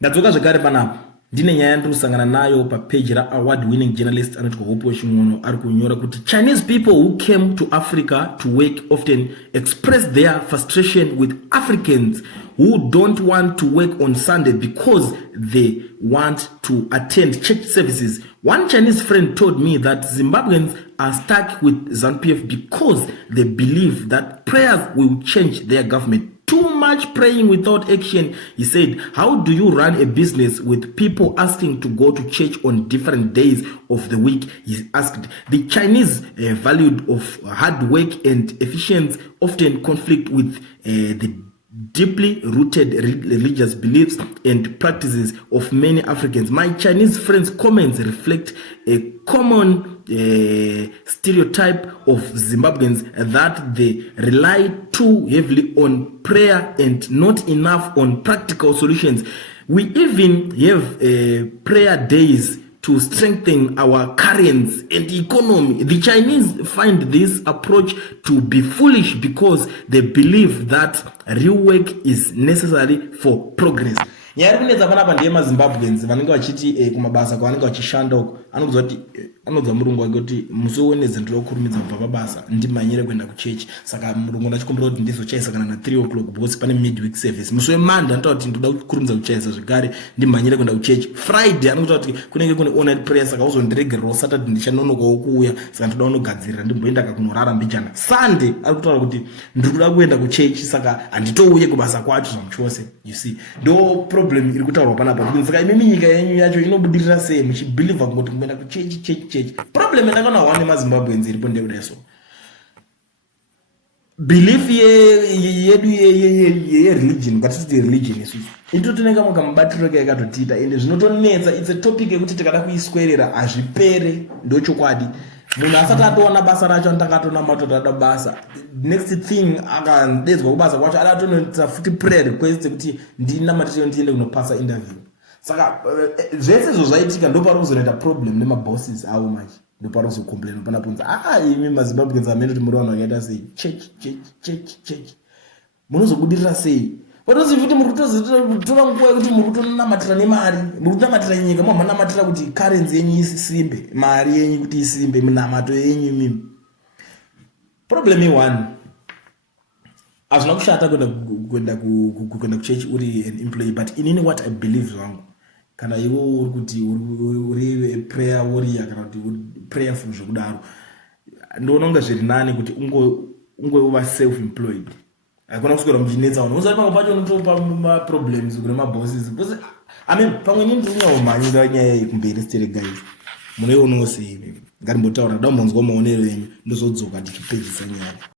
ndadzoka zvekare panapa ndine nyaya yandinosangana nayo papage raaward winning journalist anoti Hope Weching'ono ari kunyora kuti Chinese people who came to Africa to work often express their frustration with Africans who don't want to work on Sunday because they want to attend church services. One Chinese friend told me that Zimbabweans are stuck with ZANU-PF because they believe that prayers will change their government. Too much praying without action, he said. How do you run a business with people asking to go to church on different days of the week? He asked. The Chinese valued of hard work and efficiency often conflict with the deeply rooted religious beliefs and practices of many Africans. My Chinese friends' comments reflect a common stereotype of Zimbabweans that they rely too heavily on prayer and not enough on practical solutions. We even have prayer days to strengthen our currency and economy. The Chinese find this approach to be foolish because they believe that real work is necessary for progress. Nyaya kunetsa panapa ndiye maZimbabweans vanenge vachiti kumabasa kwavanenge vachishanda uko anobva kuti anobva murungu wake kuti musi wenedzi ndinokurumidza kubva pabasa ndimanyire kuenda kuchechi. Saka murungu ndachikumbira kuti ndizochaisakana na 3 o'clock because pane midweek service. Musi wemanda anotaura kuti ndoda kukurumidza kuchaisa zvekare ndimanyire kuenda kuchechi. Friday anotaura kuti kunenge kune all-night prayer saka uzondiregerawo Saturday ndichanonokawo kuuya saka ndoda kunogadzirira ndimboenda kakunorara mbijana. Sunday ari kutaura kuti ndiri kuda kuenda kuchechi saka handitouye kubasa kwacho zvamuchose. You see, ndo problem iri kutaurwa panapa kuti saka imimi nyika yenyu yacho inobudirira sei muchibelieve kuti kuenda kuchechi. Problem endakanawana nemaZimbabweans iripo ndeuda so belief yedu ye-religion ngatiti religion isusu itotoneka mukamubatiro yakatotiita ende zvinotonetsa. It's a topic yekuti tikada kuiswerera hazvipere ndochokwadi. Munhu asati atoona basa racho ndakatona toda basa. Next thing akandedzwa kubasa kwacho adatonoita futi prayer request yekuti ndinamatire ndiende kunopasa interview. Saka zvese izvo zvaitika ndopari kuzoita problem nemabosses avo manje. Ndopari kuzocomplain panaponza imi maZimbabweans amene kuti muri vanhu vakaita sei church munozobudirira sei. Patozi futi muri kutotora nguva yekuti muri kutonamatira nemari, muri kutonamatira nyika manamatira kuti currency yenyu isimbe, mari yenyu kuti isimbe, munamato yenyu mimi. Problem i1 hazvina kushata kuenda kuchurch uri an employee, but inini what I believe zvangu kana iwe uri kuti uri prayer warrior kana kuti prayerful zvekudaro ndoona kunge zviri nani kuti ungova self employed. Hakuna kuswera mujinetsa vanhu uzari pamwe pacho unotopa maproblems kune mabosses because pamwe nini ndinyaomhanyira nyaya yekumberi stere guys munoionawo sei. Ngatimbotaura da munzwa maonero enyu ndozodzoka tichipedzisa nyaya.